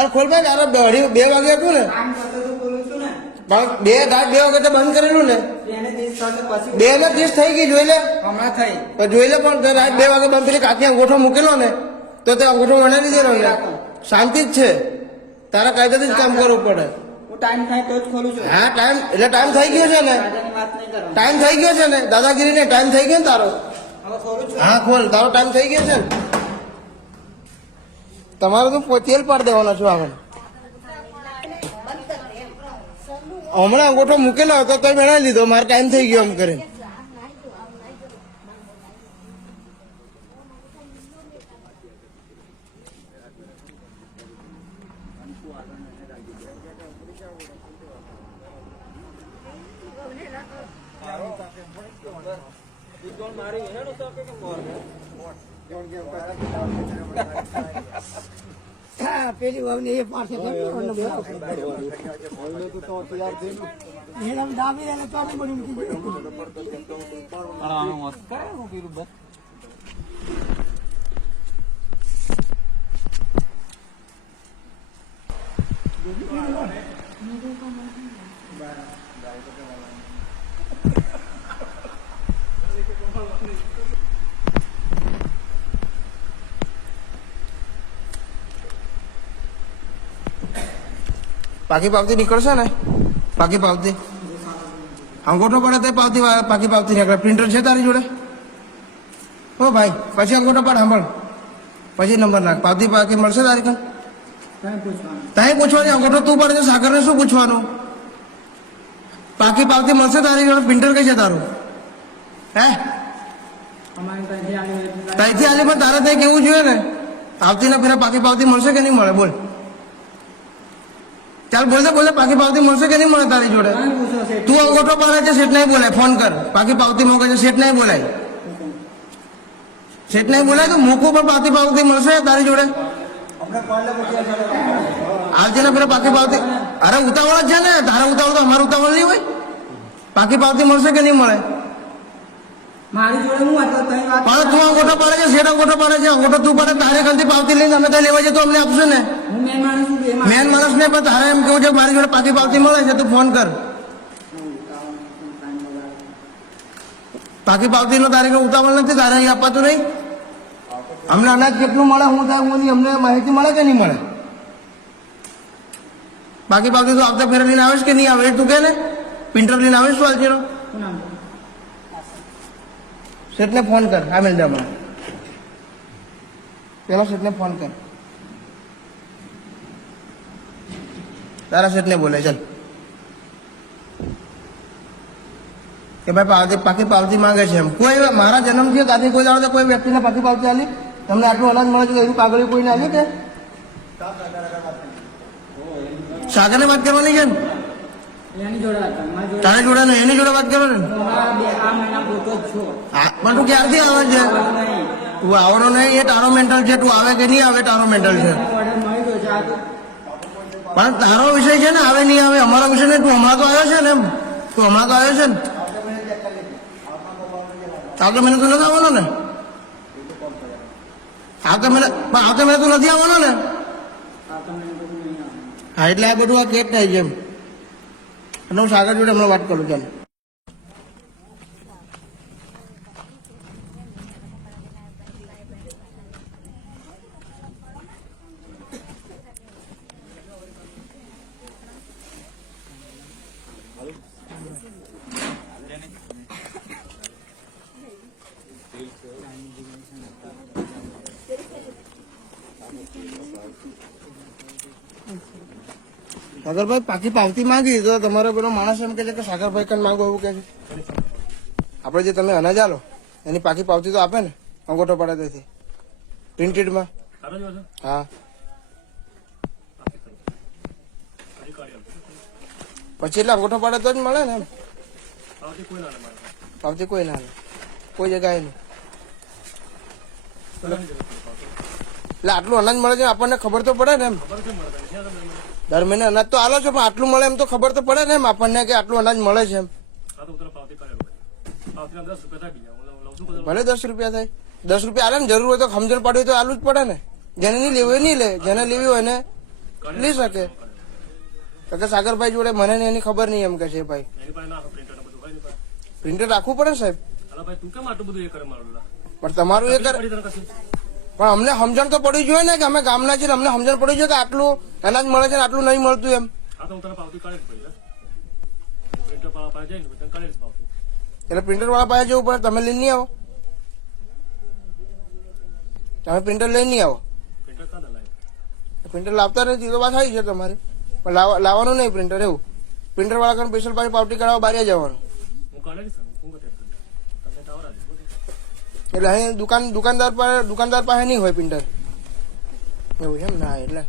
તાર ખોલ ભાઈ તારે બે બે વાગે હતું ને. બે રાત બે વાગે તો બંધ કરેલું ને. બે ને ત્રીસ થઈ ગઈ જોઈ લે. હમણાં થઈ. તો જોઈ લે પણ રાત બે વાગે બંધ પેલી કાકી અંગૂઠો મૂકેલો ને તો તે અંગૂઠો વણાવી દીધેલો ને શાંતિ જ છે. તારા કાયદાથી જ કામ કરવું પડે. ટાઈમ થાય તો જ ખોલું છું. હા ટાઈમ એટલે ટાઈમ થઈ ગયો છે ને. ટાઈમ થઈ ગયો છે ને. દાદાગીરી ને ટાઈમ થઈ ગયો ને તારો? હા ખોલ. તારો ટાઈમ થઈ ગયો છે ને. તમારે તો તેલ દેવાના દેવાનો છું આગળ હમણાં અંગોઠો મૂકેલો હતો તો મેળવી લીધો. મારો ટાઈમ થઈ ગયો એમ કરીને. પેલી વાવને એ પાસે મેડમ દાબી દે તો બની મૂકી પાકી પાવતી નીકળશે ને પાકી પાવતી અંગોઠો પડે તે પાવતી પાકી પાવતી નીકળે પ્રિન્ટર છે તારી જોડે હો ભાઈ પછી અંગોઠો પાડ સાંભળ પછી નંબર નાખ પાવતી પાકી મળશે તારી કઈ તારે પૂછવાની અંગોઠો તું પડે સાગરને શું પૂછવાનું પાકી પાવતી મળશે તારી જોડે પ્રિન્ટર કઈ છે તારું હે ત્યાંથી આજે પણ તારે ત્યાં કેવું જોઈએ ને આવતી ના પેલા પાકી પાવતી મળશે કે નહીં મળે બોલ ચાલ બોલશે બોલે પાકી પાવતી મળશે કે નહીં મળે તારી જોડે? તું અંગોઠો પાડે છે સેટ નહીં બોલાય ફોન કર. પાકી પાવતી મોકે છે સેટ નહીં બોલાય. સેટ નહીં બોલાય તો મૂકું પણ પાકી પાવતી મળશે તારી જોડે? આવજે ને પેલા પાકી પાવતી અરે ઉતાવળ જ છે ને તારા ઉતાવળ તો અમારું ઉતાવળ નહીં હોય. પાકી પાવતી મળશે કે નહીં મળે? મારી જોડે હું પણ તું અંગોઠો પાડે છે સેટ અંગોઠો પાડે છે અંગોઠો તું પાડે તારે ખાલી પાવતી લઈને અમે ત્યાં લેવા જઈએ તો અમને આપશે ને? મેન માણસ ને પણ તારે એમ કેવું છે મારી જોડે પાકી પાવતી મળે છે તું ફોન કર. પાકી પાવતી નો તારીખ ઉતાવળ નથી તારે અહીં અપાતું નહીં? અમને અનાજ કેટલું મળે હું થાય હું અમને માહિતી મળે કે નહીં મળે? બાકી પાવતી તું આવતા ફેરા લઈને આવીશ કે નહીં આવે તું કે ને? પ્રિન્ટર લઈને આવીશ તું આલજીનો શું સેટને ફોન કર આ મેલ દે પેલા સેટને ફોન કર. તારા સેટને બોલે, ચાલ. કે ભાઈ પાવતી પાકી પાવતી માંગે છે એમ. કોઈ મારા જન્મ થયો, ત્યાંથી કોઈ દાડો કોઈ વ્યક્તિને પાકી પાવતી આલી? તમને આટલું અનાજ મળે છે એવું કાગળ કોઈને આલ્યું કે? સાગરને વાત કરવાની છે ને એની જોડે તારા ને એની જોડે વાત કરવાની? ને પણ તું ક્યારથી આવે છે? તું નહીં, એ તારો મેન્ટલ છે, તું આવે કે નહીં આવે તારો મેન્ટલ છે ઓર્ડર મળી ગયો છે આ તો પણ તારો વિષય છે ને આવે નહીં આવે. અમારા વિષય નહીં, તું હમણાં તો આવ્યો છે ને. તું હમણાં તો આવ્યો છે ને. આવતો મહિને તું નથી આવવાનો ને. આવતો મહિને પણ આવતો મહિને તું નથી આવવાનો ને. હા, એટલે આ બધું આ કેટ થાય છે એમ. અને હું સાગર જોડે હમણાં વાત કરું ચાલ. સાગરભાઈ, પાકી પાવતી માંગી, તો તમારો પેલો માણસ એમ કે છે કે સાગરભાઈ કઈ માંગો એવું કે છે. આપણે જે તમે અનાજ આલો, એની પાકી પાવતી તો આપે ને, અંગોઠો પડે તેથી. પ્રિન્ટેડમાં. હા. પછી એટલે અંગોઠો પડે તો જ મળે ને એમ. પાવતી કોઈ ના કોઈ જગ્યાએ નહીં. એટલે આટલું અનાજ મળે છે, આપણને ખબર તો પડે ને એમ. દર મહિને અનાજ તો આલો છો પણ આટલું મળે એમ તો ખબર તો પડે ને એમ આપણને કે આટલું અનાજ મળે છે એમ. ભલે દસ રૂપિયા થાય. દસ રૂપિયા આલે ને જરૂર હોય તો સમજણ પડે તો આલું જ પડે ને. જેને નહીં લેવું હોય નહીં લે. જેને લેવી હોય ને લઈ શકે. તો કે સાગરભાઈ જોડે મને ને એની ખબર નહીં એમ કે છે ભાઈ. પ્રિન્ટર રાખવું પડે ને સાહેબ? એ પણ તમારું એ કરે. પણ અમને સમજણ તો પડવી જોઈએ ને કે અમે ગામના છીએ અમને સમજણ પડવી જોઈએ કે આટલું અનાજ મળે છે ને આટલું નહીં મળતું એમ. એટલે પ્રિન્ટર વાળા પાસે જવું પડે તમે લઈને નહીં આવો. તમે પ્રિન્ટર લઈને નહીં આવો. પ્રિન્ટર લાવતા નથી તો વાત આવી છે તમારે. પણ લાવવા- લાવવાનું નહીં પ્રિન્ટર એવું. પ્રિન્ટર વાળા કરીને સ્પેશિયલ પાસે પાવટી કરાવવા બહાર જવાનું હું કાઢી દઈશ હું કતે તમને ટાવર આવી એટલે અહીં દુકાન દુકાનદાર પાસે દુકાનદાર પાસે નહીં હોય પિન્ટર એવું એમ? ના એટલે